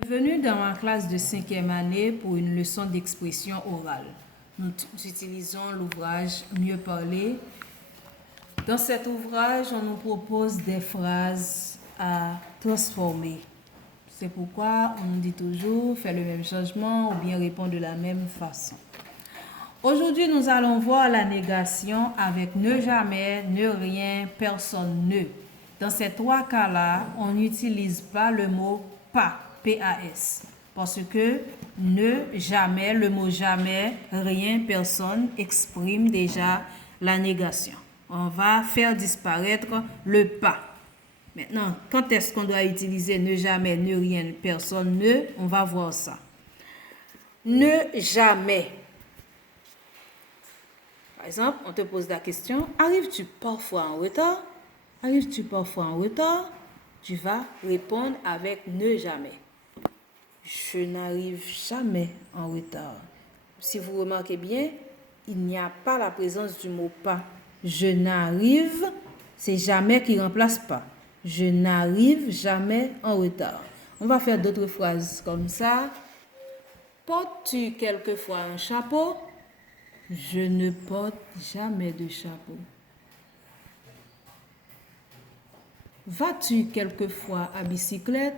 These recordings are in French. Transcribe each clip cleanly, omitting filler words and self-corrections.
Bienvenue dans ma classe de 5e année pour une leçon d'expression orale. Nous utilisons l'ouvrage Mieux parler. Dans cet ouvrage, on nous propose des phrases à transformer. C'est pourquoi on nous dit toujours faire le même changement ou bien répondre de la même façon. Aujourd'hui, nous allons voir la négation avec ne jamais, ne rien, personne ne. Dans ces trois cas-là, on n'utilise pas le mot pas, P-A-S, parce que ne, jamais, le mot jamais, rien, personne exprime déjà la négation. On va faire disparaître le pas. Maintenant, quand est-ce qu'on doit utiliser ne jamais, ne rien, personne, ne? On va voir ça. Ne jamais. Par exemple, on te pose la question, arrives-tu parfois en retard? Arrives-tu parfois en retard? Tu vas répondre avec ne jamais. Je n'arrive jamais en retard. Si vous remarquez bien, il n'y a pas la présence du mot pas. Je n'arrive, c'est jamais qui remplace pas. Je n'arrive jamais en retard. On va faire d'autres phrases comme ça. Portes-tu quelquefois un chapeau? Je ne porte jamais de chapeau. Vas-tu quelquefois à bicyclette?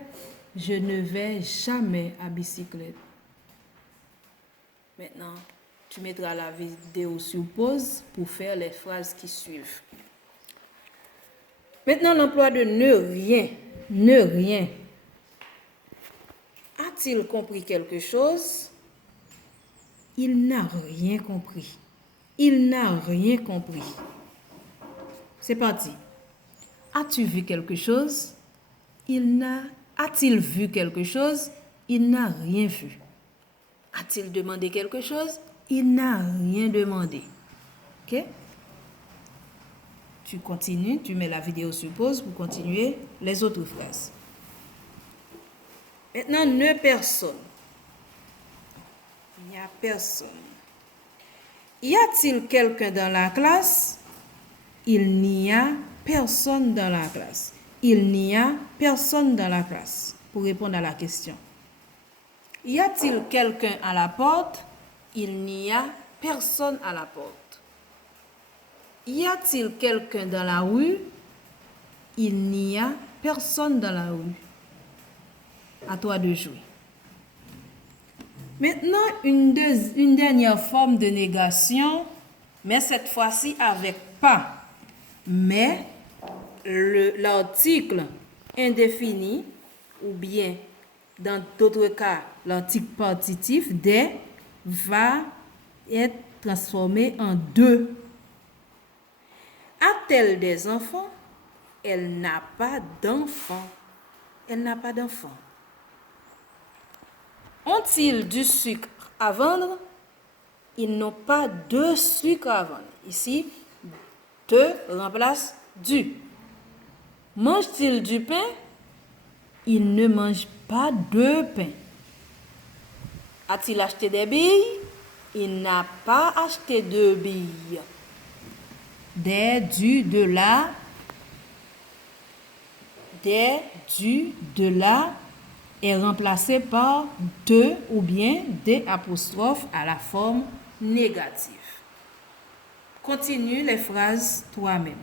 Je ne vais jamais à bicyclette. Maintenant, tu mettras la vidéo sur pause pour faire les phrases qui suivent. Maintenant, l'emploi de ne rien. Ne rien. A-t-il compris quelque chose? Il n'a rien compris. Il n'a rien compris. C'est parti. As-tu vu quelque chose? A-t-il vu quelque chose? Il n'a rien vu. A-t-il demandé quelque chose? Il n'a rien demandé. Ok? Tu continues, tu mets la vidéo sur pause pour continuer les autres phrases. Maintenant, ne personne. Il n'y a personne. Y a-t-il quelqu'un dans la classe? Il n'y a personne dans la classe. Il n'y a personne dans la classe. Pour répondre à la question. Y a-t-il quelqu'un à la porte? Il n'y a personne à la porte. Y a-t-il quelqu'un dans la rue? Il n'y a personne dans la rue. À toi de jouer. Maintenant, une dernière forme de négation, mais cette fois-ci avec pas. Mais l'article indéfini, ou bien dans d'autres cas, l'article partitif des va être transformé en de. A-t-elle des enfants? Elle n'a pas d'enfants. Elle n'a pas d'enfants. Ont-ils du sucre à vendre? Ils n'ont pas de sucre à vendre. Ici, de remplace du. Mange-t-il du pain? Il ne mange pas de pain. A-t-il acheté des billes? Il n'a pas acheté de billes. Des, du, de la. Des, du, de la est remplacé par de ou bien des apostrophes à la forme négative. Continue les phrases toi-même.